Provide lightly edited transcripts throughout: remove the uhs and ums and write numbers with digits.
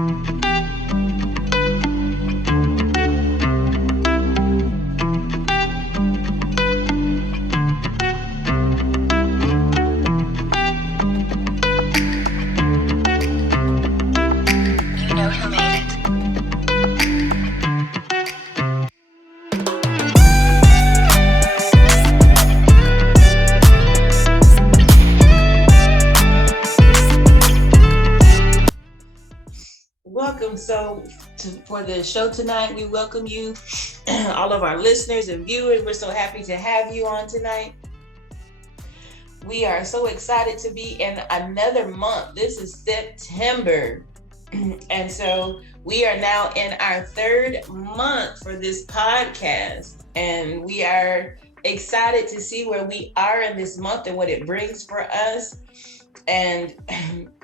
Welcome. For the show tonight, we welcome you, all of our listeners and viewers. We're so happy to have you on tonight. We are so excited to be in another month. This is September. And so we are now in our third month for this podcast. And we are excited to see where we are in this month and what it brings for us. And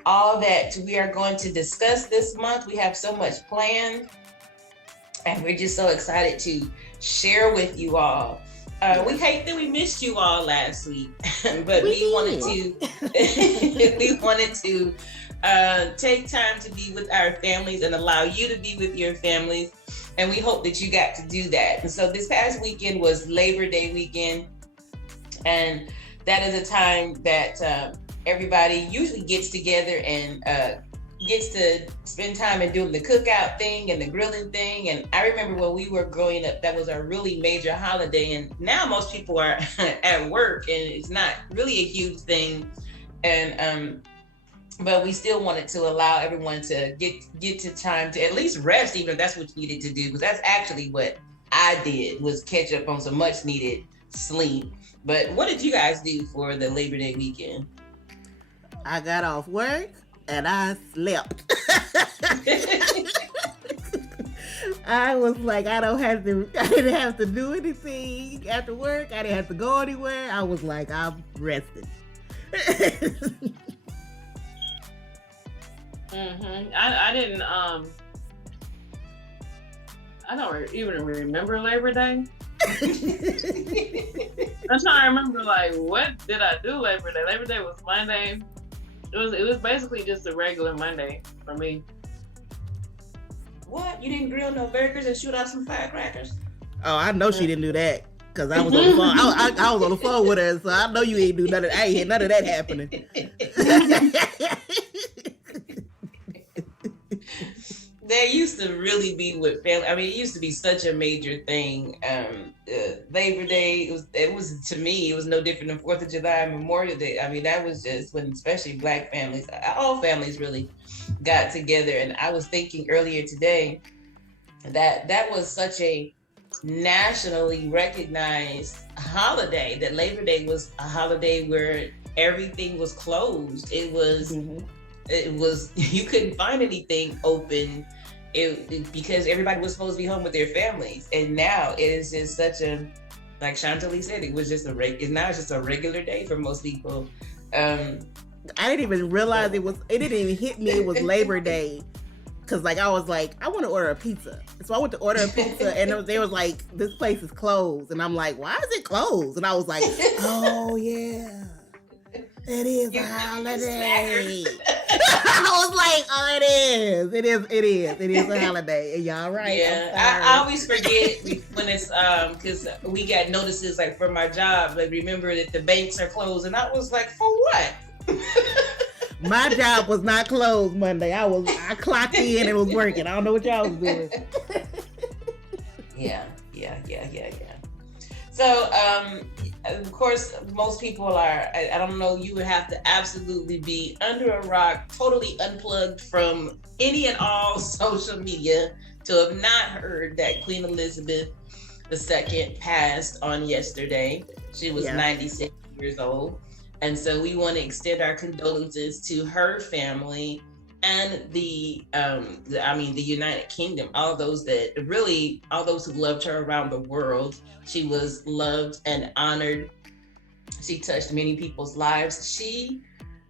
all that we are going to discuss this month. We have so much planned, and we're just so excited to share with you all. We hate that we missed you all last week, but we wanted to take time to be with our families and allow you to be with your families, and we hope that you got to do that. And so this past weekend was Labor Day weekend, and that is a time that everybody usually gets together and gets to spend time and doing the cookout thing and the grilling thing. And I remember when we were growing up, that was a really major holiday. And now most people are at work and it's not really a huge thing. And but we still wanted to allow everyone to get to time to at least rest, even if that's what you needed to do. Because that's actually what I did, was catch up on some much needed sleep. But what did you guys do for the Labor Day weekend? I got off work and I slept. I was like, I didn't have to do anything after work. I didn't have to go anywhere. I was like, I'm resting. I didn't, I don't even remember Labor Day. I'm trying to remember, like, what did I do Labor Day? Labor Day was Monday. It was basically just a regular Monday for me. What? You didn't grill no burgers and shoot out some firecrackers? Oh, I know she didn't do that because I was on the phone. I was on the phone with her, so I know you ain't do none of that. I ain't had none of that happening. There used to really be with family. I mean, it used to be such a major thing. Labor Day, it was to me, it was no different than 4th of July and Memorial Day. I mean, that was just when, especially Black families, all families really got together. And I was thinking earlier today that was such a nationally recognized holiday, that Labor Day was a holiday where everything was closed. It was, you couldn't find anything open. Because everybody was supposed to be home with their families, and now it is just such a, like Chantalie said, it was just it's just a regular day for most people. I didn't even realize it didn't even hit me it was Labor Day, because like I was like, I want to order a pizza, so I went to order a pizza, and they was like, this place is closed, and I'm like, why is it closed? And I was like, oh yeah, it is a holiday. I was like, oh, it is a holiday. And y'all right. Yeah, I always forget when it's because we got notices like from my job, like, remember that the banks are closed, and I was like, for what? My job was not closed Monday. I clocked in and was working. I don't know what y'all was doing. Yeah. So, of course, most people are, I don't know, you would have to absolutely be under a rock, totally unplugged from any and all social media to have not heard that Queen Elizabeth II passed on yesterday. She was 96 years old. And so we want to extend our condolences to her family and the United Kingdom, all those who loved her around the world. She was loved and honored. She touched many people's lives. She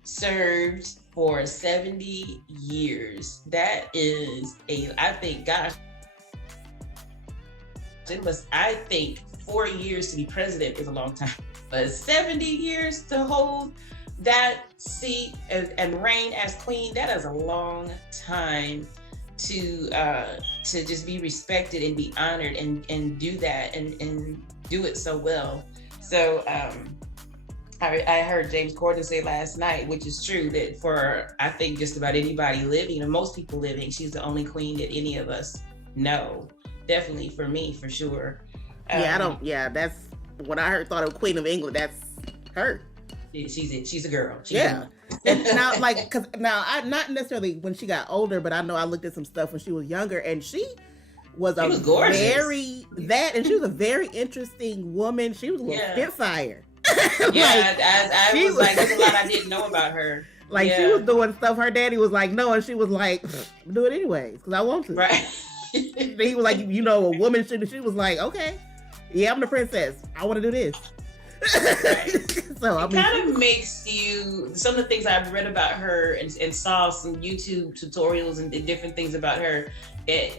served for 70 years. That is I think 4 years to be president is a long time, but 70 years to hold that seat and reign as queen, that is a long time. to just be respected and be honored and do that and do it so well. So I heard James Corden say last night, which is true, that for I think just about anybody living, and most people living, she's the only queen that any of us know. Definitely for me, for sure. That's when I thought of Queen of England. That's her. She's a girl. And now, I not necessarily when she got older, but I know I looked at some stuff when she was younger, and she was gorgeous. and she was a very interesting woman. She was a little spitfire. I was like, there's a lot I didn't know about her. She was doing stuff her daddy was like, no, and she was like, do it anyways, because I want to. Right. He was like, a woman should. She was like, okay, yeah, I'm the princess. I want to do this. So it kind of makes you, some of the things I've read about her and saw some YouTube tutorials and different things about her. I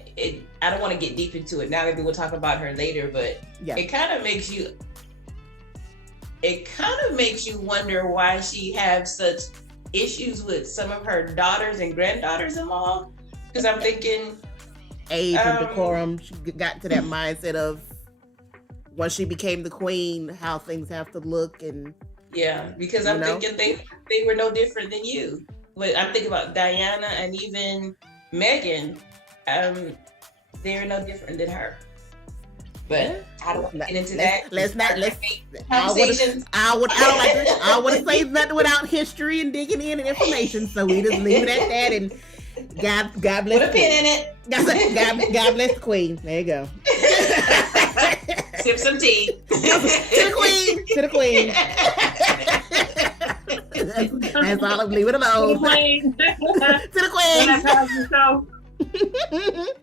don't want to get deep into it now. Maybe we'll talk about her later, but it kind of makes you wonder why she has such issues with some of her daughters and granddaughters-in-law. Because I'm thinking age and decorum. She got to that mindset of once she became the queen, how things have to look, and because I'm thinking they were no different than you. But I'm thinking about Diana and even Meghan. They're no different than her. But I don't want to get into that. I want to say nothing without history and digging in and information. So we just leave it at that, and God bless. Put a pin in it. God bless the queen. There you go. Sip some tea. To the queen. That's all. I'm leaving it alone. To the queen.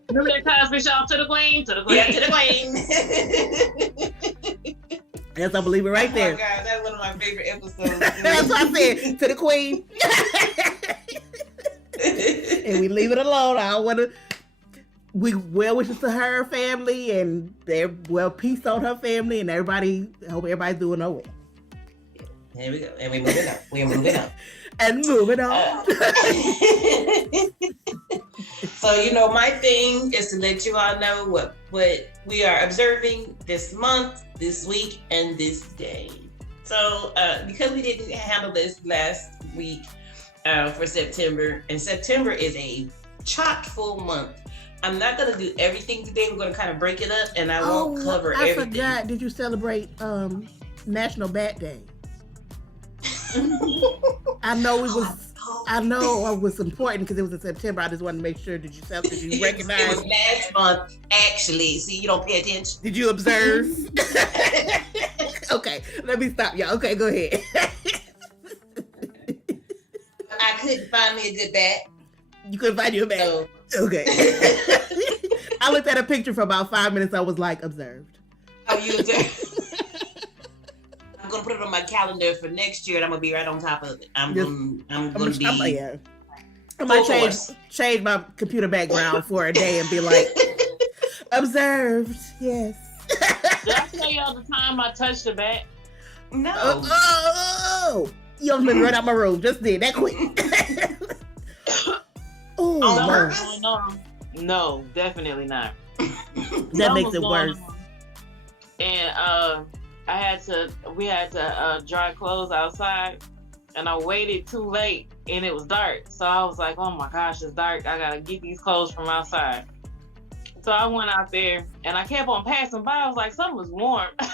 Remember that Cosby Show? To the queen. Yeah, to the queen. Yes, I believe it right there. Oh my God, that's one of my favorite episodes. That's what I said. To the queen. And we leave it alone. I don't want to. We well wishes to her family, and they're peace on her family, and everybody. I hope everybody's doing okay. There we go, and we're moving up. We're moving up. And moving on. So, my thing is to let you all know what we are observing this month, this week, and this day. So, because we didn't handle this last week for September, and September is a chock full month, I'm not going to do everything today. We're going to kind of break it up, and I won't cover everything. I forgot. Did you celebrate National Bat Day? I know it was important because it was in September. I just wanted to make sure. Did you recognize? It was last month, actually. See, you don't pay attention. Did you observe? Okay, let me stop y'all. Okay, go ahead. I couldn't find me a good bat. You couldn't find you a bat? So. Okay. I looked at a picture for about 5 minutes. I was like, observed. Oh, you observed? I'm gonna put it on my calendar for next year, and I'm gonna be right on top of it. I'm gonna change my computer background for a day and be like, observed. Yes. Did I tell y'all the time I touched the bat? No. You almost been right out my room. Just did that quick. No, definitely not. That makes it worse. And we had to dry clothes outside, and I waited too late, and it was dark. So I was like, oh my gosh, it's dark. I gotta get these clothes from outside. So I went out there, and I kept on passing by. I was like, something was warm in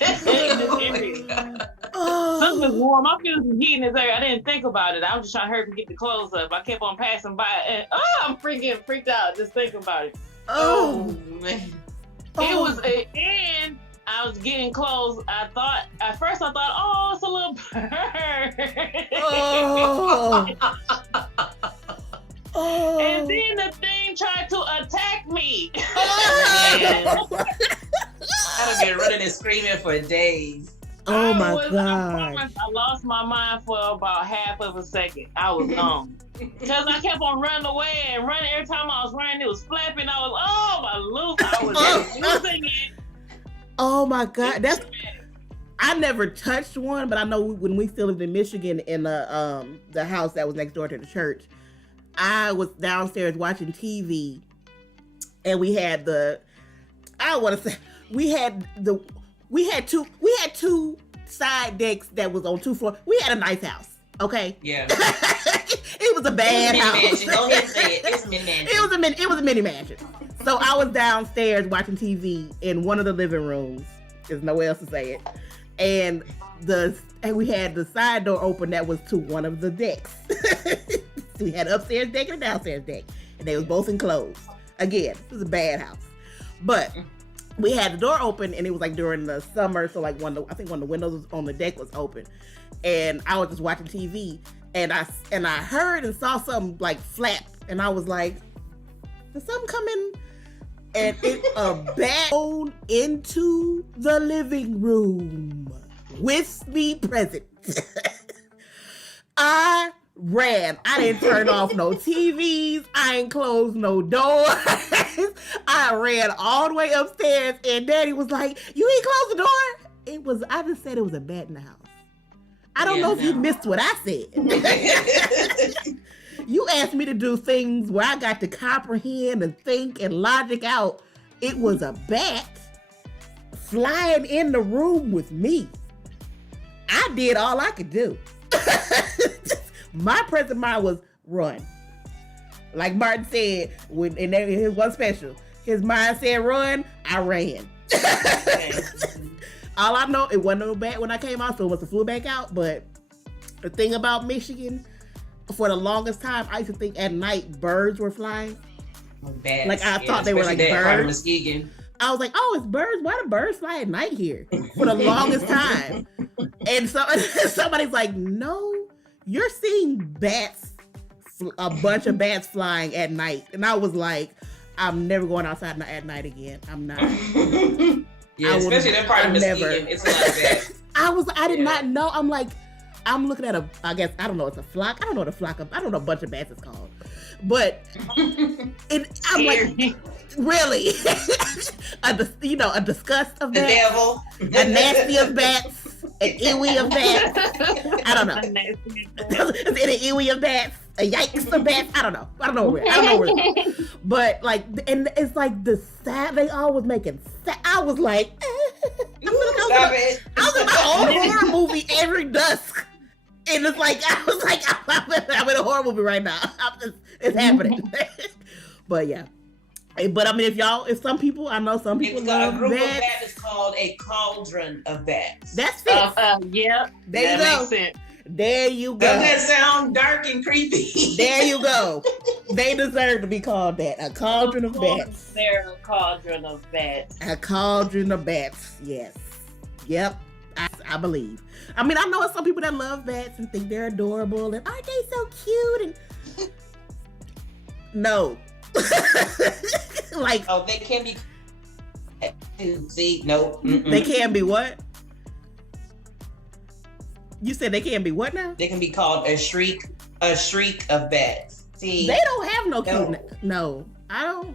this area. Something was warm. I feel some heat in this area. I didn't think about it. I was just trying to hurry and get the clothes up. I kept on passing by, and I'm freaked out just thinking about it. Oh man. It was and I was getting clothes. At first I thought, oh, it's a little bird. And then the thing tried to attack me. I'd have been running and screaming for days. Oh my God. I lost my mind for about half of a second. I was gone. Because I kept on running away and running. Every time I was running, it was flapping. I was losing it. Oh my God. I never touched one, but I know when we still lived in Michigan in the house that was next door to the church, I was downstairs watching TV, and we had two side decks that was on 2 floors. We had a nice house. Okay. Yeah. It was a bad house. Go ahead and say it. It was a mini mansion. It was a mini mansion. So I was downstairs watching TV in one of the living rooms. There's nowhere else to say it. And we had the side door open that was to one of the decks. So we had an upstairs deck and a downstairs deck. And they was both enclosed. Again, it was a bad house. But we had the door open, and it was like during the summer, so like I think one of the windows on the deck was open. And I was just watching TV, and I heard and saw something like flap, and I was like, did something come in? And a bat rolled into the living room with me present. I ran. I didn't turn off no TVs. I ain't closed no doors. I ran all the way upstairs, and Daddy was like, "You ain't closed the door?" I just said it was a bat in the house. I don't know if you missed what I said. You asked me to do things where I got to comprehend and think and logic out. It was a bat flying in the room with me. I did all I could do. My present mind was run. Like Martin said, in his one special, his mind said run, I ran. All I know, it wasn't no bat when I came out, so it must have flew back out. But the thing about Michigan, for the longest time, I used to think at night birds were flying. Bats, like I thought they were like birds. I was like, oh, it's birds. Why do birds fly at night here? For the longest time. And so somebody's like, no, you're seeing bats, a bunch of bats flying at night. And I was like, I'm never going outside at night again. I'm not. Yeah, especially that part of Muskegon. It's a lot of bats. I did not know. I'm like, I'm looking at I don't know, it's a flock. I don't know a bunch of bats is called. But I'm like, really? a disgust of bats? The devil. A nasty of bats? An iwi of bats? I don't know. Is it an iwi of bats? A yikes of bats? I don't know where. But like, and it's like the sad, they always making sad. I was like, I was in my own horror movie every dusk. And it's like, I'm in a horror movie right now. It's happening. But yeah. But I mean, if some people love a group bats. of bats is called a cauldron of bats. That's it. Yeah. There you go. Makes sense. There you go. Doesn't that sound dark and creepy? There you go. They deserve to be called that. A cauldron of bats. They're a cauldron of bats. A cauldron of bats. Yes. Yep. I believe. I mean, I know some people that love bats and think they're adorable and aren't they so cute? And no. Like, they can be. See, no. They can be what? You said they can be what now? They can be called a shriek of bats. See, they don't have no cute. No, I don't.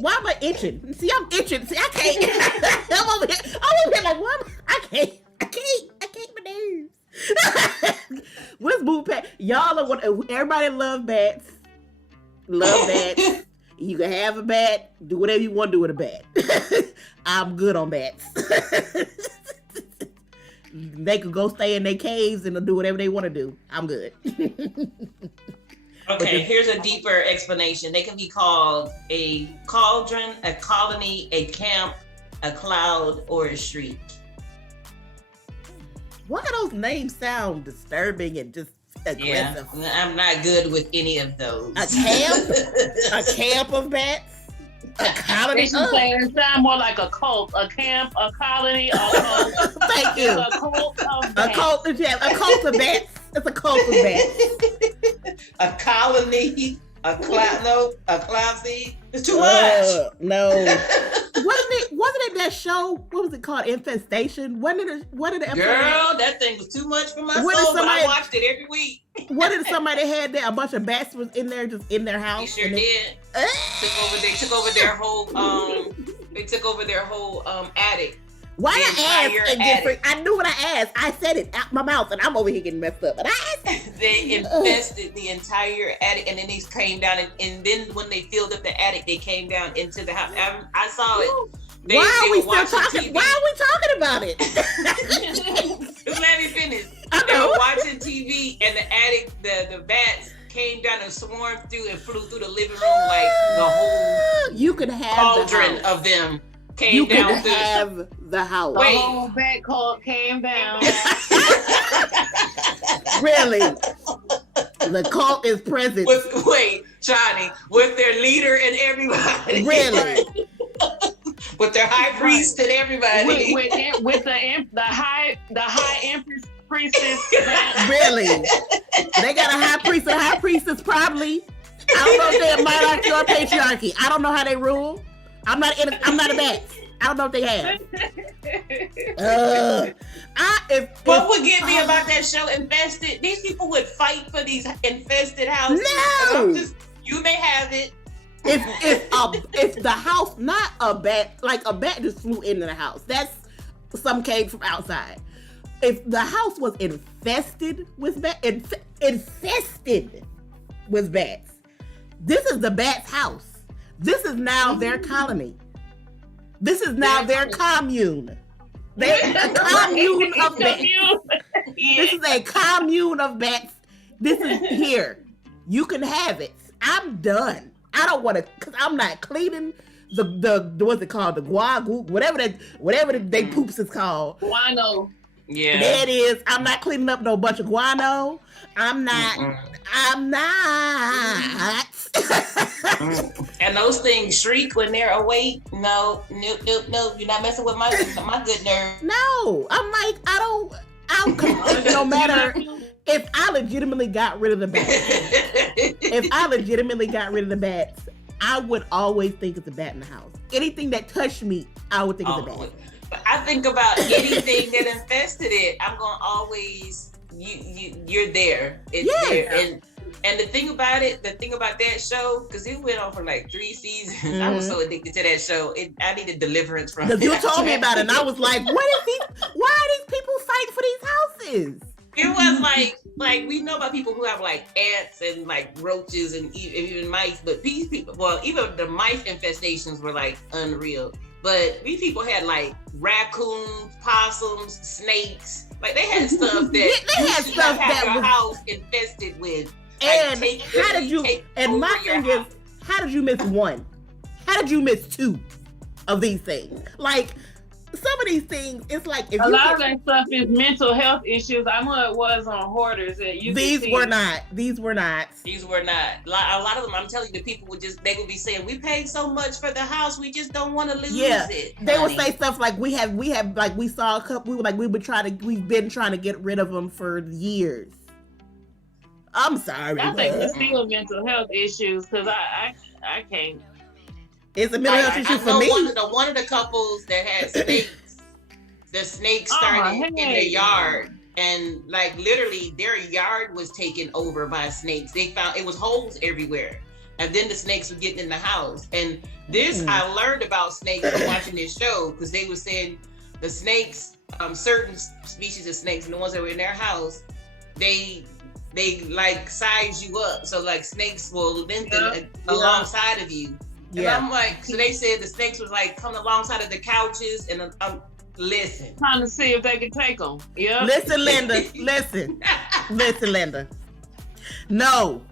Why am I itching? See, I'm itching. See, I can't. I'm over here like, what? I can't. My nerves. Let's move past. Y'all are what? Everybody love bats. Love bats. You can have a bat. Do whatever you want to do with a bat. I'm good on bats. They could go stay in their caves and do whatever they want to do. I'm good. Okay, here's a deeper explanation. They can be called a cauldron, a colony, a camp, a cloud, or a shriek. Why do those names sound disturbing and just aggressive? Yeah, I'm not good with any of those. A camp? A camp of bats? A colony? It sound more like a cult. A camp, a colony, a cult. Thank you. A cult of bats. A cult of bats. It's a cult of bats. A colony, a cloud seed. It's too much. No. Wasn't it that show? What was it called? Infestation? Wasn't it the episode? Girl, that thing was too much for my soul, but I watched it every week. What did somebody had there? A bunch of bats was in there, just in their house. They sure did. They took over their whole attic. Why the I entire asked and attic. I knew what I asked. I said it out my mouth, and I'm over here getting messed up. But I asked. They infested the entire attic, and then they came down, and then when they filled up the attic, they came down into the house. I saw it. Why are we were still watching talking? TV. Why are we talking about it? Just let me finish. I They know. were watching TV, and the attic, the bats came down and swarmed through and flew through the living room like the whole You could have cauldron the house. of them came You could down through. have the house. The Wait. whole back cult came down. Really? The cult is present. Wait, Johnny, with their leader and everybody. Really? With their high priest and everybody. with the high empress priestess. Really? They got a high priest. The high priestess probably. I don't know if they're monarchy or patriarchy. I don't know how they rule. I'm not a bat. I don't know what they have. What would get me about that show, Infested? These people would fight for these infested houses. No! And you may have it. If the house, not a bat, like a bat just flew into the house. That's some came from outside. If the house was infested with infested with bats, this is the bat's house. This is now their colony. This is now their commune. They're a commune of bats. This is a commune of bats. This is here. You can have it. I'm done. I don't want to, cause I'm not cleaning the what's it called, the guagu, whatever they poops is called. Guano. Yeah. There it is. I'm not cleaning up no bunch of guano. I'm not. And those things shriek when they're awake. No. You're not messing with my good nerve. No, I'm like, no matter if I legitimately got rid of the bats, I would always think it's a bat in the house. Anything that touched me, I would think it's a bat. But I think about anything that infested it. I'm gonna always you're there. It's there. And the thing about that show, because it went on for like 3 seasons. Mm-hmm. I was so addicted to that show. I needed deliverance from it. Because you told me about it, and I was like, why are these people fighting for these houses? It was like we know about people who have like ants and like roaches and even mice, but these people, well, even the mice infestations were like unreal. But these people had like raccoons, possums, snakes. Like they had stuff that they had stuff that your was house infested with. And how did you? And my thing is, how did you miss one? How did you miss 2 of these things? Like some of these things, it's like if a lot of that stuff is mental health issues. I know it was on Hoarders. These were not. A lot of them, I'm telling you, the people would be saying, "We paid so much for the house, we just don't want to lose it." They would say stuff like, "We have like we saw a couple. We've been trying to get rid of them for years." I'm sorry. I think it's still mental health issues because I can't. It's a mental health issue for me. One of the couples that had snakes, the snakes started in their yard, and like literally their yard was taken over by snakes. They found it was holes everywhere, and then the snakes were getting in the house. And this I learned about snakes from watching this show because they were saying the snakes, certain species of snakes, and the ones that were in their house, they like size you up. So like snakes will lengthen alongside of you. And I'm like, so they said the snakes was like coming alongside of the couches, and listen. Trying to see if they can take them. Yeah. Listen, Linda. Listen, Linda. No.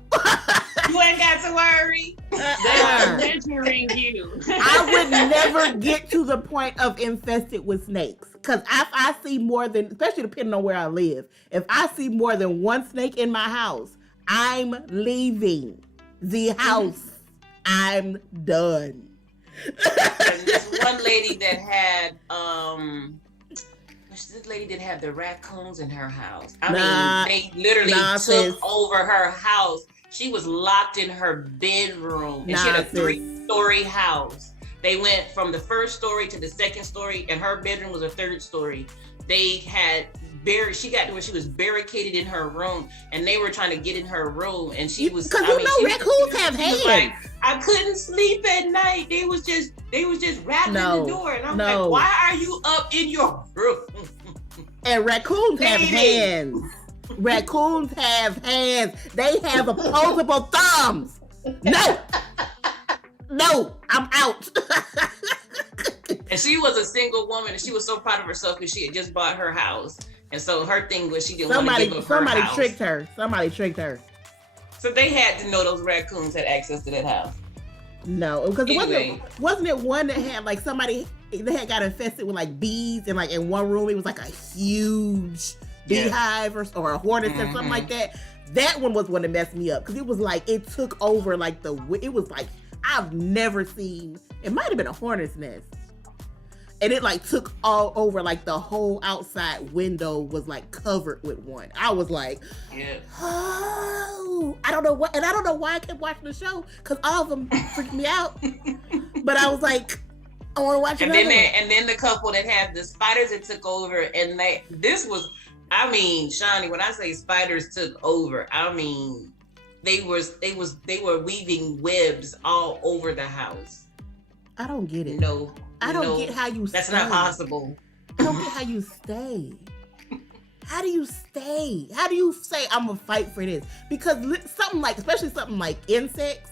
You ain't got to worry. They are measuring you. I would never get to the point of infested with snakes. Because if I see more than, especially depending on where I live, if I see more than one snake in my house, I'm leaving the house. I'm done. And this one lady that had the raccoons in her house. I mean, they literally took over her house. She was locked in her bedroom, and she had a 3-story house. They went from the first story to the second story, and her bedroom was a 3rd story. They had she got to where she was barricaded in her room, and they were trying to get in her room, and she was. Because raccoons have hands. I couldn't sleep at night. They was just rattling the door, and I'm like, why are you up in your room? And raccoons have hands. Raccoons have hands. They have opposable thumbs. No, I'm out. And she was a single woman, and she was so proud of herself because she had just bought her house, and so her thing was she didn't want to give up her house. Somebody tricked her. So they had to know those raccoons had access to that house. No, because wasn't it one that had like somebody they had got infested with like bees, and like in one room it was like a huge beehive or a hornet or something like that. That one was one that messed me up because it was like it took over like it was like I've never seen. It might have been a hornet's nest, and it like took all over like the whole outside window was like covered with one. I was like, oh, I don't know what, and I don't know why I kept watching the show because all of them freaked me out. But I was like, I want to watch it. And then the couple that had the spiders that took over, and Shawnee, when I say spiders took over, I mean they were weaving webs all over the house. I don't get it. No, I don't get how you. That's not possible. I don't get how you stay. How do you stay? How do you say I'm gonna fight for this? Because especially something like insects,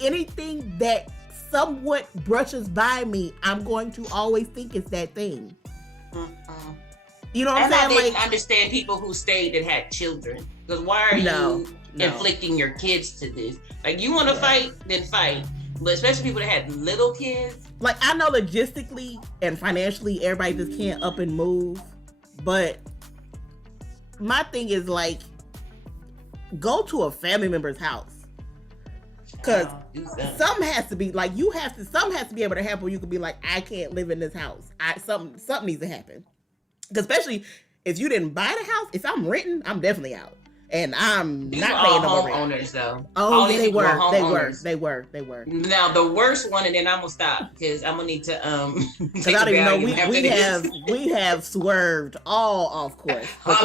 anything that somewhat brushes by me, I'm going to always think it's that thing. Mm-hmm. You know what I'm saying? I didn't understand people who stayed that had children. Because why are you inflicting your kids to this? Like, you want to fight, then fight. But especially people that had little kids. Like, I know logistically and financially, everybody just can't up and move. But my thing is, like, go to a family member's house. Because something has to be, like, something has to be able to happen where you could be like, I can't live in this house. Something needs to happen. Especially if you didn't buy the house, if I'm renting, I'm definitely out. And I'm not paying no more rent. Homeowners, though. Oh, yeah, they were. Now the worst one, and then I'm gonna stop because I'm gonna need to because I don't even know we have swerved all off course. I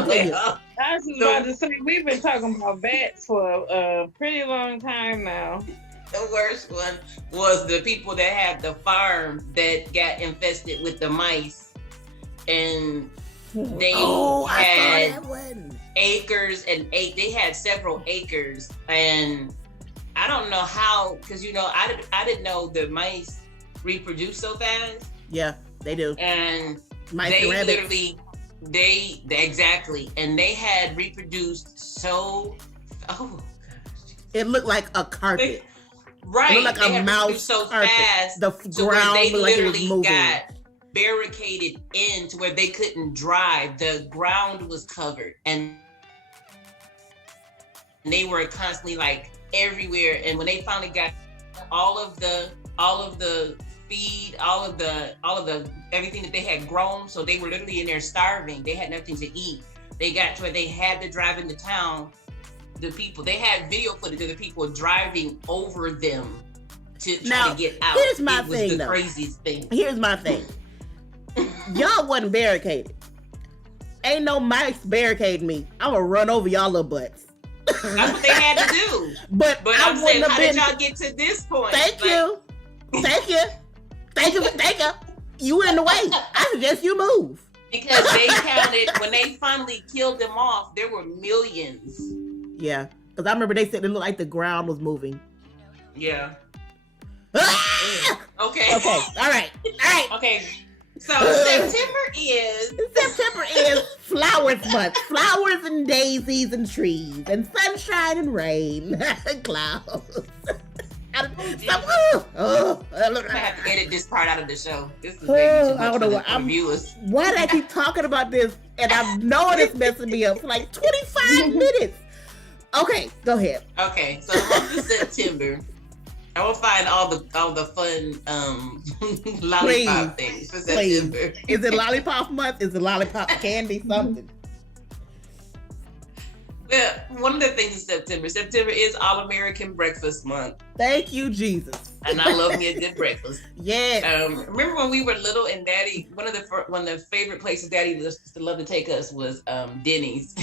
was about to say we've been talking about bats for a pretty long time now. The worst one was the people that had the farm that got infested with the mice, and they had acres and they had several acres, and I don't know how, because I didn't know the mice reproduce so fast. Yeah, they do. And mice they and literally they exactly, and they had reproduced so it looked like a carpet. Right, it looked like a mouse so carpet. Fast the ground they looked like it was literally moving. got barricaded in to where they couldn't drive. The ground was covered, and they were constantly like everywhere. And when they finally got all of the feed, all of the everything that they had grown, so they were literally in there starving. They had nothing to eat. They got to where they had to drive into town. They had video footage of the people driving over them to try to get out. Here's my thing, was the though. Craziest thing. Here's my thing. Y'all wasn't barricaded. Ain't no mice barricading me. I'm gonna run over y'all little butts. That's what they had to do. But I'm saying, how did y'all get to this point? Thank you. You in the way. I suggest you move. Because they counted, when they finally killed them off, there were millions. Yeah. Because I remember they said it looked like the ground was moving. Yeah. Ah! Okay. All right. Okay. So September is flowers month. Flowers and daisies and trees and sunshine and rain. Clouds. I have to edit this part out of the show. This is I don't know what viewers. Why did I keep talking about this? And I'm knowing it's messing me up for like 25 minutes. Okay, go ahead. Okay, so the month of September, I will find all the fun lollipop things for September. Please. Is it lollipop month? Is it lollipop candy? Something. Well, one of the things in September is All-American Breakfast Month. Thank you, Jesus. And I love me a good breakfast. Yes. Remember when we were little and Daddy, one of the favorite places Daddy used to love to take us was Denny's.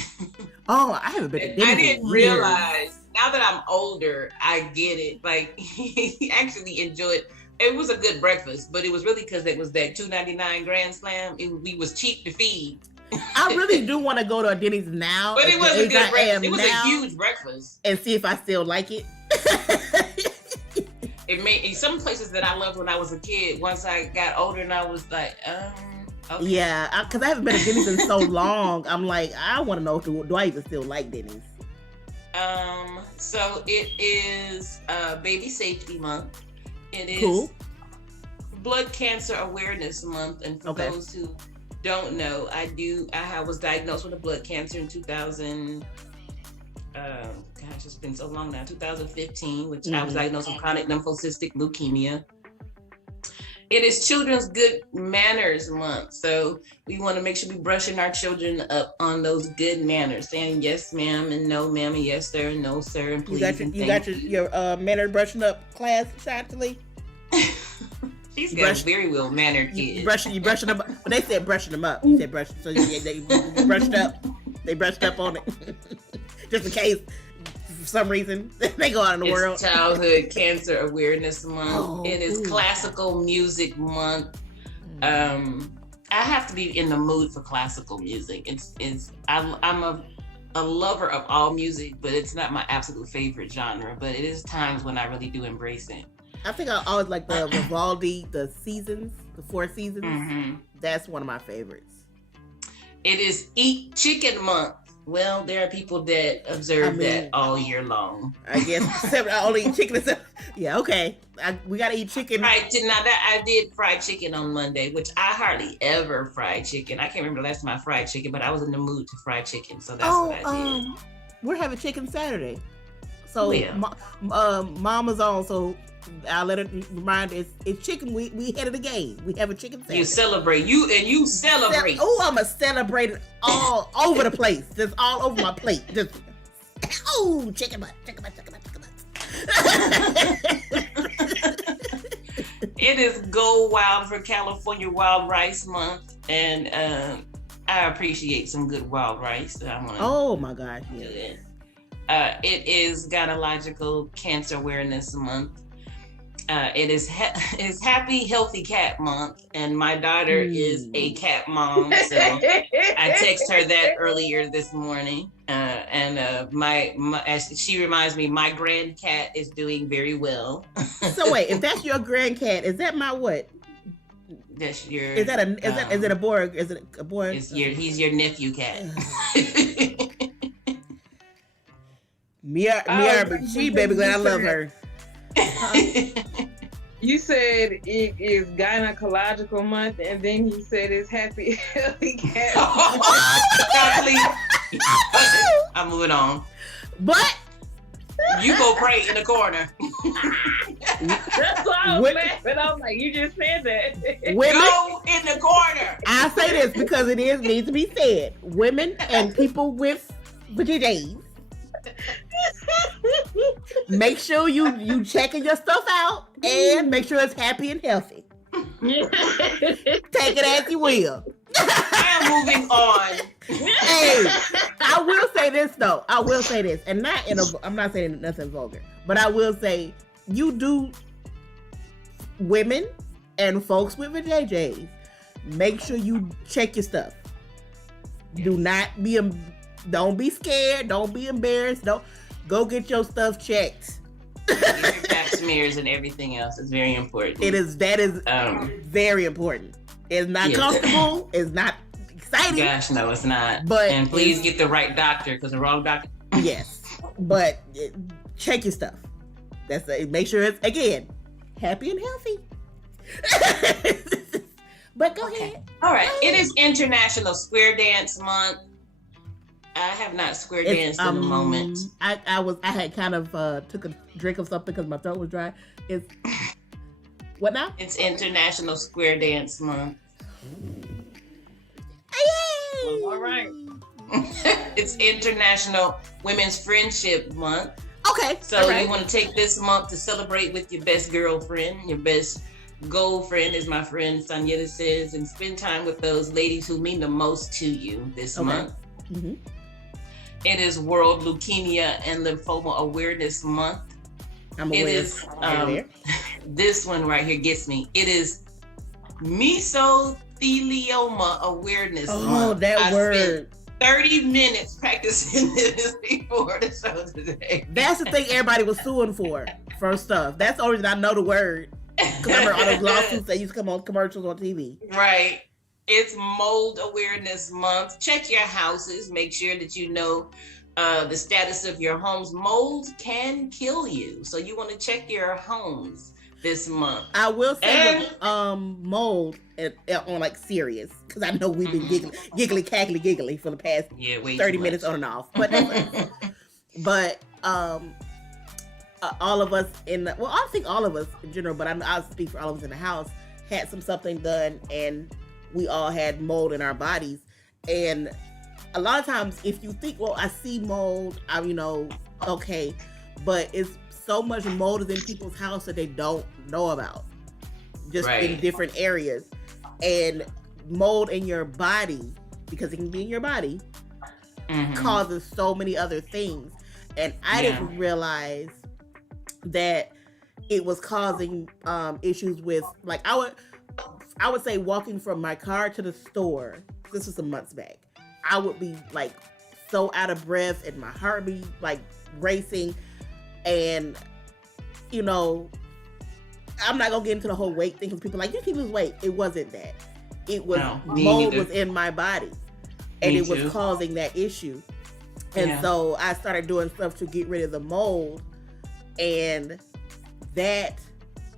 Oh, I haven't been to Denny's. I didn't realize now that I'm older, I get it. Like he actually enjoyed. It was a good breakfast, but it was really because it was that $2.99 Grand Slam. We was cheap to feed. I really do want to go to a Denny's now. But it was a good breakfast. It was a huge breakfast. And see if I still like it. It made some places that I loved when I was a kid. Once I got older, and I was like, okay. Yeah, because I haven't been to Denny's in so long. I'm like, I want to know, do I even still like Denny's? So it is Baby Safety Month. It is cool. Blood Cancer Awareness Month, and for those who don't know, I was diagnosed with a blood cancer in 2000. Gosh, it's been so long now. 2015, which I was diagnosed with chronic lymphocystic leukemia. It is Children's Good Manners Month, so we want to make sure we brushing our children up on those good manners, saying yes, ma'am, and no, ma'am, and yes, sir, and no, sir, and please. You got your manner brushing up class, Chantilly? She's got very well mannered kids. You brushing them up. But they said brushing them up. You said brushing, so they brushed up. They brushed up on it, just in case. For some reason, they go out in the world. It's Childhood Cancer Awareness Month. It is Classical Music Month. I have to be in the mood for classical music. I'm a lover of all music, but it's not my absolute favorite genre. But it is times when I really do embrace it. I think I always like the Vivaldi, the seasons, the 4 seasons. Mm-hmm. That's one of my favorites. It is Eat Chicken Month. Well, there are people that observe that all year long. I guess except I only eat chicken. Yeah, okay. We gotta eat chicken. I did fried chicken on Monday, which I hardly ever fried chicken. I can't remember the last time I fried chicken, but I was in the mood to fry chicken, so that's what I did. We're having chicken Saturday, so Mama's on. So I'll let her remind us. It's chicken. We headed the game. We have a chicken Saturday. You celebrate. You celebrate. I'm a celebrate it all over the place. Just all over my plate. Just chicken butt. It is Go Wild for California Wild Rice Month, and I appreciate some good wild rice. Oh my gosh! Yeah. It is Gynecological Cancer Awareness Month. It is Happy Healthy Cat Month, and my daughter is a cat mom, so I texted her that earlier this morning. As she reminds me, my grand cat is doing very well. So wait, if that's your grand cat, is that my what? That's your. Is it a boy? Is it a boy? He's your nephew cat. Mia, but she baby glad I love her. You said it is gynecological month, and then you said it's happy healthy cat. I'm moving on. But you go pray in the corner. That's why I was laughing. I was like, you just said that. Women, go in the corner. I say this because it needs to be said. Women and people with vaginas. Make sure you checking your stuff out and make sure it's happy and healthy. Take it as you will. I am moving on. Hey, I will say this though. And I'm not saying nothing vulgar, but I will say you do women and folks with vajayjays, make sure you check your stuff. Yes. Don't be scared. Don't be embarrassed. Don't go get your stuff checked. Get your pap smears and everything else. It's very important. That is very important. It's not comfortable. It's not exciting. Gosh, no, it's not. And please get the right doctor, because the wrong doctor. Yes, but check your stuff. Make sure it's again happy and healthy. But go ahead. All right. It is International Square Dance Month. I have not square danced in a moment. I had kind of took a drink of something because my throat was dry. It's what now? It's International Square Dance Month. Yay! All right. It's International Women's Friendship Month. Okay. So you want to take this month to celebrate with your best girlfriend, your best girlfriend, as my friend Sanyetta says, and spend time with those ladies who mean the most to you this month. Mm-hmm. It is World Leukemia and Lymphoma Awareness Month. I'm It aware. is this one right here gets me. It is Mesothelioma Awareness Month. Oh, that word. 30 minutes practicing this before the show today. That's the thing everybody was suing for stuff. That's the only reason I know the word. Because I remember all those lawsuits that used to come on commercials on TV. Right. It's Mold Awareness Month. Check your houses. Make sure that you know the status of your homes. Mold can kill you. So you want to check your homes this month. I will say with, mold on like serious, because I know we've been giggly cackly for the past 30 minutes on and off. But all of us I think all of us in general, but I'll speak for all of us in the house, had something done, and we all had mold in our bodies. And a lot of times, if you think, well, I see mold, okay, but it's so much mold is in people's house that they don't know about, just in different areas. And mold in your body, because it can be in your body, causes so many other things. And I didn't realize that it was causing issues with, like, I would say walking from my car to the store, this was some months back, I would be like so out of breath and my heart be like racing. And, I'm not going to get into the whole weight thing because people are like, you can lose weight. It wasn't that. It was mold was in my body and it was causing that issue. And so I started doing stuff to get rid of the mold. And that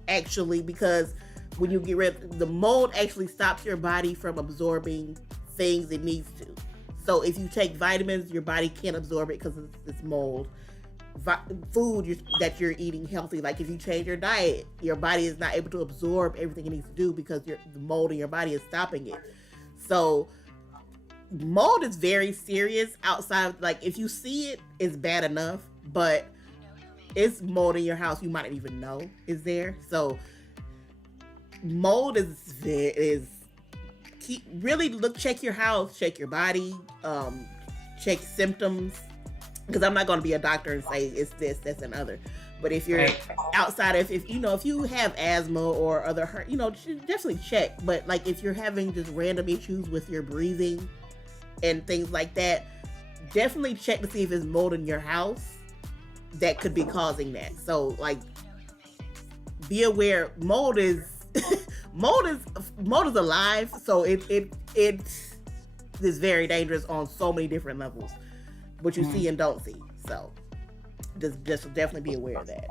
actually, because when you get rid of the mold, actually stops your body from absorbing things it needs to. So if you take vitamins, your body can't absorb it because it's mold. Food that you're eating healthy, like if you change your diet, your body is not able to absorb everything it needs to do because the mold in your body is stopping it. So mold is very serious. Outside, like if you see it, it's bad enough, but it's mold in your house you might not even know is there. So mold check your house, check your body, check symptoms, because I'm not going to be a doctor and say it's this, that's, and other. But if you're outside of, if you have asthma or other hurt, definitely check. But like if you're having just random issues with your breathing and things like that, definitely check to see if it's mold in your house that could be causing that. So like, be aware. Mold is alive. So it is very dangerous on so many different levels, what you see and don't see. So just definitely be aware of that.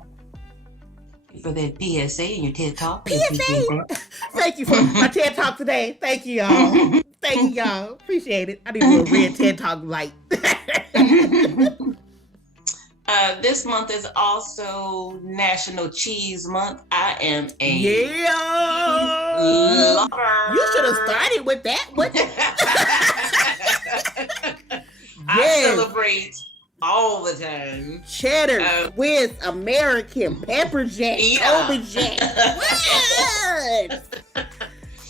For that PSA in your TED Talk. PSA! Thank you for my TED Talk today. Thank you, y'all. Thank you, y'all. Appreciate it. I need a red TED Talk light. This month is also National Cheese Month. I am a lover. You should have started with that one. I celebrate all the time. Cheddar with American pepper jack, Kobe jack. What?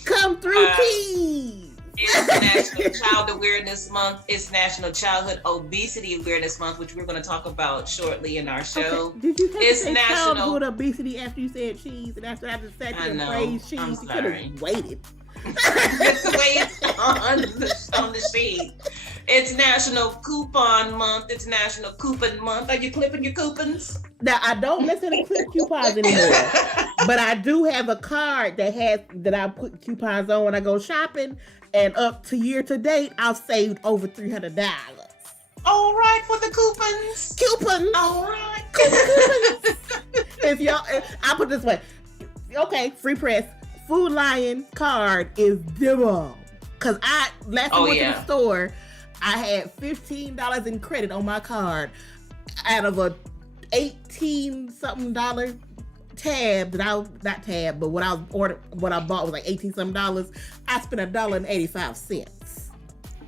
Come through, cheese. It's National Child Awareness Month. It's National Childhood Obesity Awareness Month, which we're going to talk about shortly in our show. Okay. Did you have it's to say National childhood obesity after you said cheese, and after I just sat there and praised cheese? I'm you could have waited. That's the way it's on the sheet. It's National Coupon Month. It's National Coupon Month. Are you clipping your coupons? Now, I don't necessarily clip coupons anymore, but I do have a card that I put coupons on when I go shopping, and up to year to date, I've saved over $300. All right, for the coupons. Coupons. All right. Coupons. I put it this way. Okay, free press. Food Lion card is demo. Because last time I went to the store, I had $15 in credit on my card out of a $18-something tab but what I bought was like $18-something. I spent $1.85.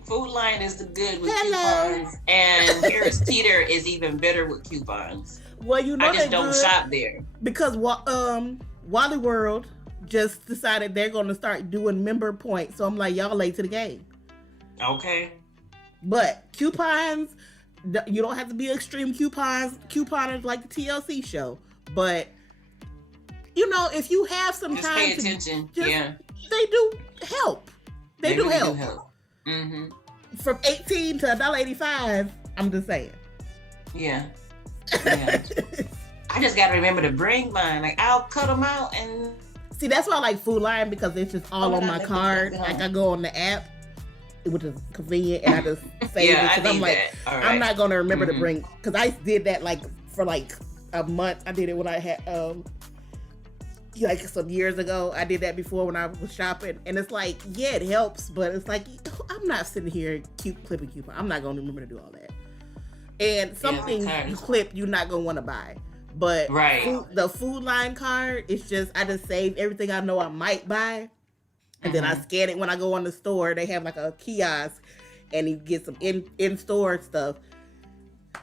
Food Lion is the good with coupons, and Harris Teeter is even better with coupons. Well, I just don't shop there because Wally World just decided they're going to start doing member points. So I'm like, y'all late to the game. Okay. But coupons, You don't have to be extreme couponers like the TLC show, but you know, if you have some just time pay attention. They do help. They do really help. Mm-hmm. From $18 to $1.85. I'm just saying. Yeah. I just gotta remember to bring mine. Like, I'll cut them out and see. That's why I like Food Lion, because it's just all on my card. Like, I go on the app, which is convenient, and I just save it. Because I'm like, I'm not gonna remember to bring. Because I did that like for like a month. I did it when I had like some years ago. I did that before when I was shopping, and it's like, yeah, it helps, but it's like, I'm not sitting here clipping coupon. I'm not gonna remember to do all that. And something you clip, you're not gonna want to buy. But the Food Line card, it's just, I just save everything I know I might buy, and then I scan it when I go on the store. They have like a kiosk, and you get some in-store stuff.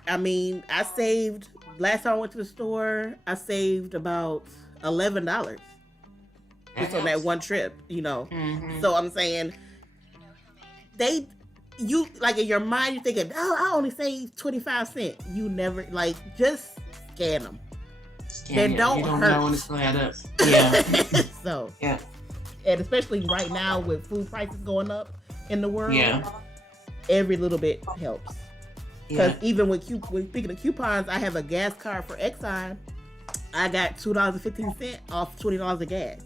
I mean, I saved, last time I went to the store, I saved about $11 just on that one trip, you know. So I'm saying, you like, in your mind you're thinking, oh, I only saved 25 cents. You never, like, just scan them. They don't hurt. Know when it's gonna add up. Yeah. So yeah, and especially right now with food prices going up in the world, every little bit helps. Because even with speaking of coupons, I have a gas card for Exxon. I got $2.15 off $20 of gas.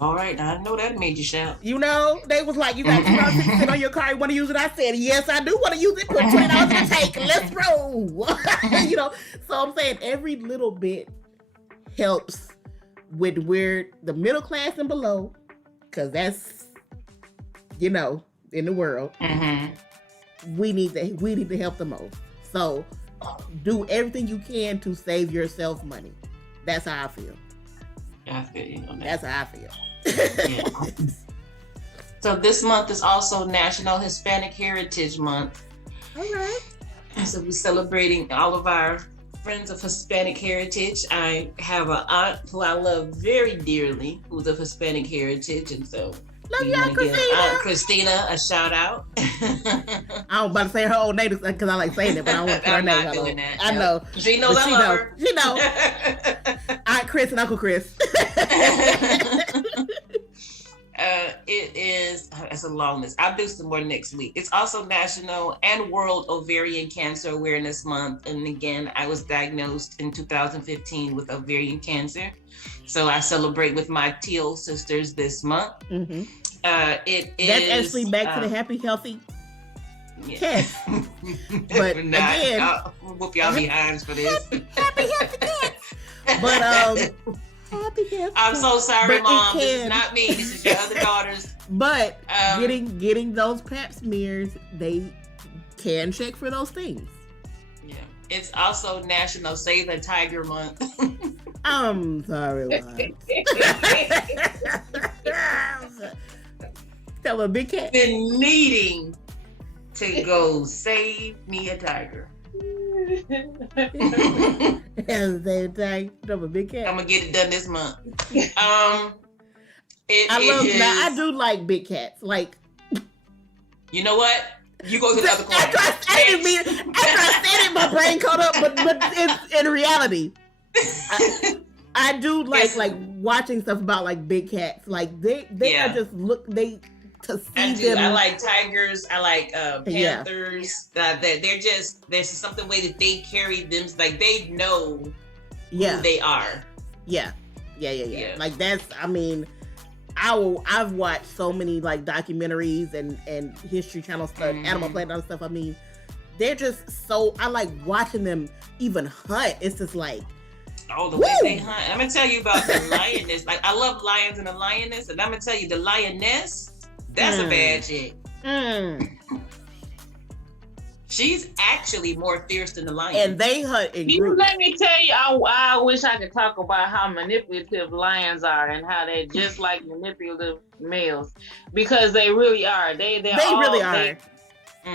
All right, I know that made you shout. You know, they was like, you got $2.50 on your card, you want to use it? I said, yes, I do want to use it. Put $20 in the tank, let's roll. You know, so I'm saying every little bit helps with where the middle class and below, because that's, you know, in the world, we need to help the most. So do everything you can to save yourself money. That's how I feel. I feel you on that. That's how I feel. So this month is also National Hispanic Heritage Month. All right. So we're celebrating all of our friends of Hispanic heritage. I have an aunt who I love very dearly, who's of Hispanic heritage, and so love you, Aunt Christina. Aunt Christina a shout out. I was about to say her old name because I like saying it, but I don't want to put her name out. I know. She knows I love her. She know. Aunt Chris and Uncle Chris. It's a long list. I'll do some more next week. It's also National and World Ovarian Cancer Awareness Month. And again, I was diagnosed in 2015 with ovarian cancer. So I celebrate with my Teal sisters this month. It is. That's actually back to the happy, healthy cats. But again, I'll whoop y'all behinds for this. Happy, healthy cats. But happy, healthy. I'm so sorry, Mom. This is not me. This is your other daughters. But getting those pap smears, they can check for those things. Yeah. It's also National Save the Tiger Month. I'm sorry, what? Tell a big cat. Been needing to go save me a tiger. Tell a big cat. I'm gonna get it done this month. I do like big cats. Like, you know what? You go to the other corner. After I said it, my brain caught up. But in reality, I do like watching stuff about like big cats. Like they are just to see them. I like tigers. I like panthers. They're just, there's something way that they carry them. Like they know who they are. Yeah. Like that's. I mean, I've watched so many like documentaries and History Channel stuff, Animal Planet and stuff. I mean, they're just so. I like watching them even hunt. It's just like. Oh, the way they hunt. I'm gonna tell you about the lioness. Like I love lions and the lioness, and I'm gonna tell you the lioness. That's a bad chick. She's actually more fierce than the lion. And they hunt in groups. Let me tell you, I wish I could talk about how manipulative lions are and how they're just like manipulative males, because they really are. They really are.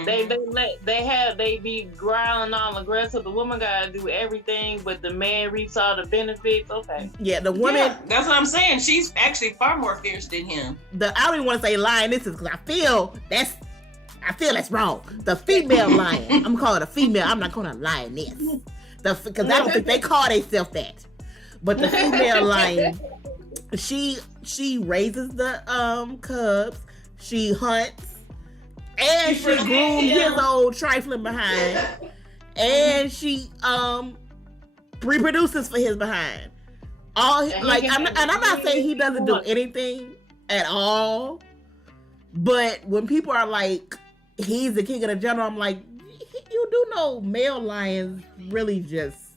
They be growling all aggressive. The woman gotta do everything, but the man reaps all the benefits. Okay. Yeah, the woman. Yeah, that's what I'm saying. She's actually far more fierce than him. I don't even want to say lionesses because I feel I feel that's wrong. The female lion. I'm gonna call it a female. I'm not calling a lioness. Because I don't think they call themselves that. But the female lion, she raises the cubs. She hunts, and she grooms his old trifling behind, and she reproduces for his behind. I'm not saying he doesn't do anything at all, but when people are like, he's the king of the jungle, I'm like, you do know male lions really just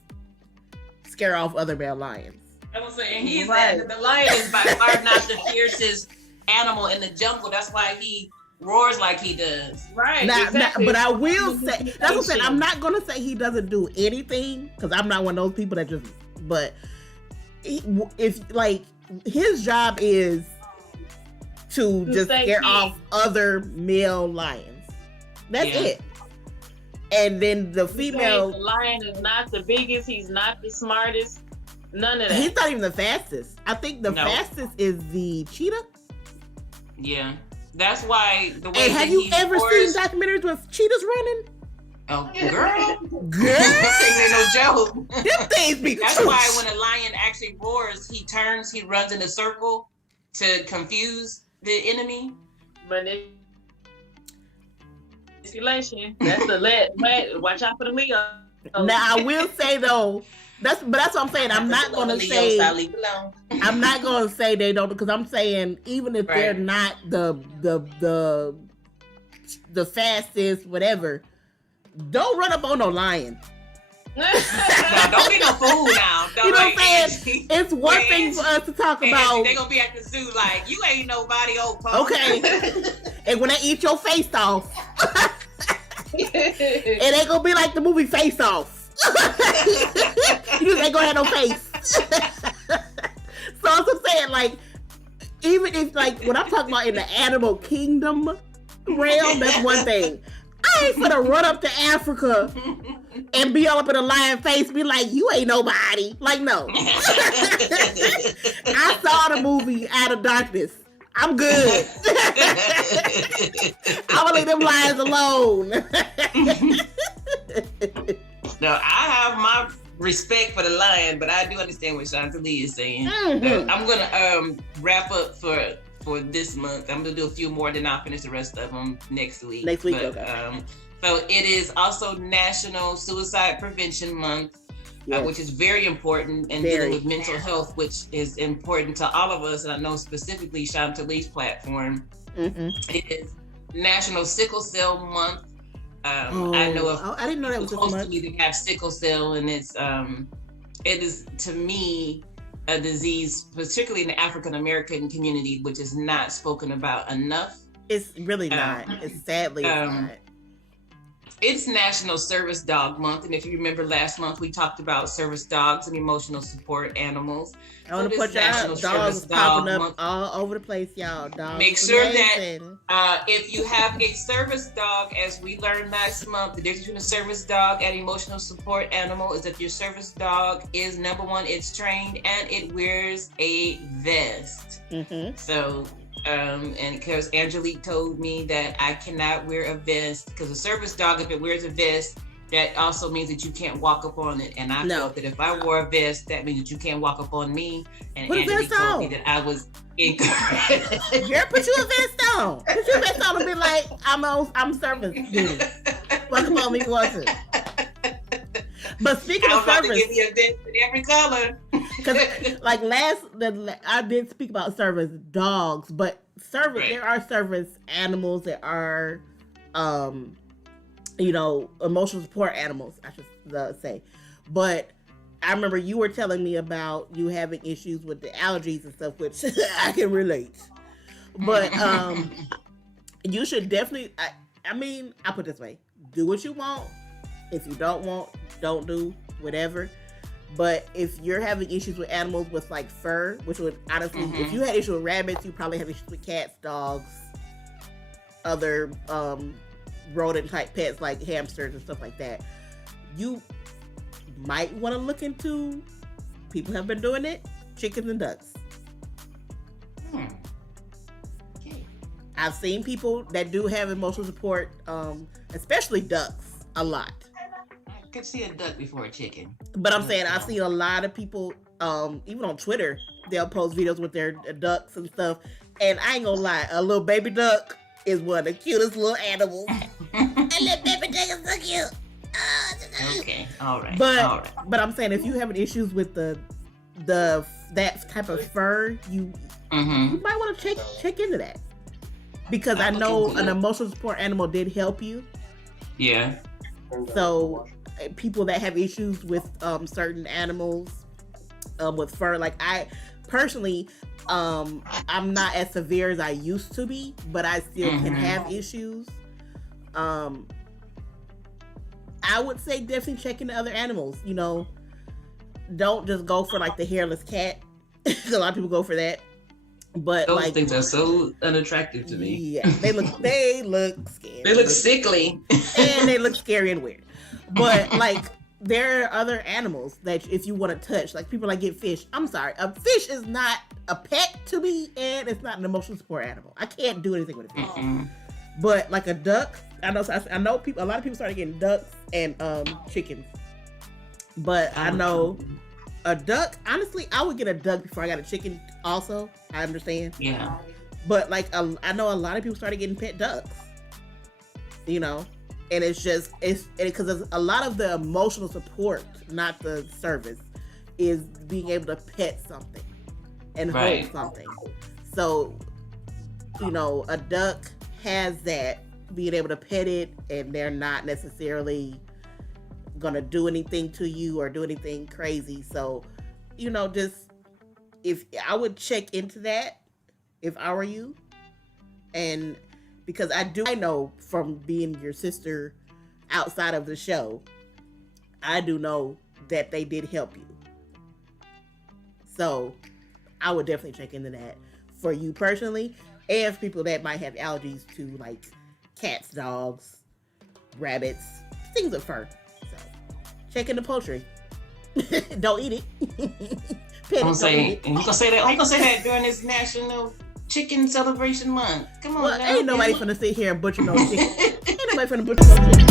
scare off other male lions. I was saying the lion is by far not the fiercest animal in the jungle. That's why he roars like he does. Right. Exactly. But I will say, that's what I'm saying. I'm not gonna say he doesn't do anything, because I'm not one of those people that just. But if like his job is to just scare off other male lions. That's it. And then the female lion is not the biggest. He's not the smartest. None of that. He's not even the fastest. I think the fastest is the cheetah. Yeah, that's why the way. And have you ever seen documentaries with cheetahs running? Oh, girl, that thing ain't no joke. Them things be. That's why when a lion actually roars, he runs in a circle to confuse the enemy. But that's the watch out for the Leo. Now I will say though, that's what I'm saying. I'm not gonna say they don't, because I'm saying even if they're not the fastest, whatever, don't run up on no lion. No, don't be no fool now. Don't, you know what I'm saying? It's one thing for us to talk about. They gonna be at the zoo like, you ain't nobody, old punk. Okay. And when they eat your face off, it ain't gonna be like the movie Face Off. You just ain't gonna have no face. So I'm saying, like, even if, like, when I'm talking about in the animal kingdom realm, that's one thing. I ain't gonna run up to Africa and be all up in a lion face, be like, you ain't nobody. Like, no. I saw the movie Out of Darkness. I'm good. I'm gonna leave them lions alone. No, I have my respect for the lion, but I do understand what Chantalie is saying. Mm-hmm. I'm gonna wrap up for this month. I'm gonna do a few more, then I'll finish the rest of them next week. Okay. So it is also National Suicide Prevention Month, which is very important, and dealing with mental health, which is important to all of us. And I know specifically Chantalie's platform. Mm-hmm. It is National Sickle Cell Month. I know I didn't know that was close to me to have sickle cell, and it is to me a disease, particularly in the African American community, which is not spoken about enough. It's really not. It's sadly not. It's National Service Dog Month, and if you remember last month, we talked about service dogs and emotional support animals. I want to put y'all dogs popping up all over the place, y'all. Dogs. Make sure that if you have a service dog, as we learned last month, the difference between a service dog and emotional support animal is that your service dog is, number one, it's trained and it wears a vest. Mm-hmm. So. And because Angelique told me that I cannot wear a vest, because a service dog, if it wears a vest, that also means that you can't walk up on it. And I felt that if I wore a vest, that means that you can't walk up on me. And Angelique told me that I was incorrect. Girl, put you a vest on. Put your vest on and be like, I'm service duty. Welcome on me, wasn't. But speaking of service, to give you a vest in every color. Because like I did speak about service dogs, but there are service animals that are, emotional support animals, I should say. But I remember you were telling me about you having issues with the allergies and stuff, which I can relate. But you should definitely. I put it this way: do what you want. If you don't want, don't do whatever. But if you're having issues with animals with like fur, which would honestly, if you had issues with rabbits, you probably have issues with cats, dogs, other rodent type pets like hamsters and stuff like that. You might want to look into, people have been doing it, chickens and ducks. Okay. I've seen people that do have emotional support, especially ducks, a lot. I could see a duck before a chicken. But I'm saying I've seen a lot of people, even on Twitter, they'll post videos with their ducks and stuff. And I ain't gonna lie, a little baby duck is one of the cutest little animals. A little baby duck is so cute. Okay, all right. But I'm saying if you having issues with the that type of fur, you might want to check into that, because I know an emotional support animal did help you. Yeah. So people that have issues with certain animals with fur, like I personally, I'm not as severe as I used to be, but I still can have issues. I would say definitely check into other animals. You know, don't just go for like the hairless cat. A lot of people go for that, but those like, things are so unattractive to me. Yeah, they look scary. They look sickly, and they look scary and weird. But like, there are other animals that if you want to touch, like people that get fish. I'm sorry, a fish is not a pet to me, and it's not an emotional support animal. I can't do anything with a fish. But like a duck, I know people. A lot of people started getting ducks and chickens. But I know a duck. Honestly, I would get a duck before I got a chicken. Also, I understand. Yeah. But like, I know a lot of people started getting pet ducks. You know, and it's because a lot of the emotional support, not the service, is being able to pet something and hold something. So, you know, a duck has that, being able to pet it, and they're not necessarily gonna do anything to you or do anything crazy. So, you know, just if I would check into that if I were you, and because I know from being your sister outside of the show, I do know that they did help you. So I would definitely check into that for you personally, and for people that might have allergies to like cats, dogs, rabbits, things with fur. So check into poultry. Don't eat it. You gonna say that during this National Chicken Celebration Month? Come on, well, now. Ain't nobody finna sit here and butcher no chicken. Ain't nobody finna butcher no chicken.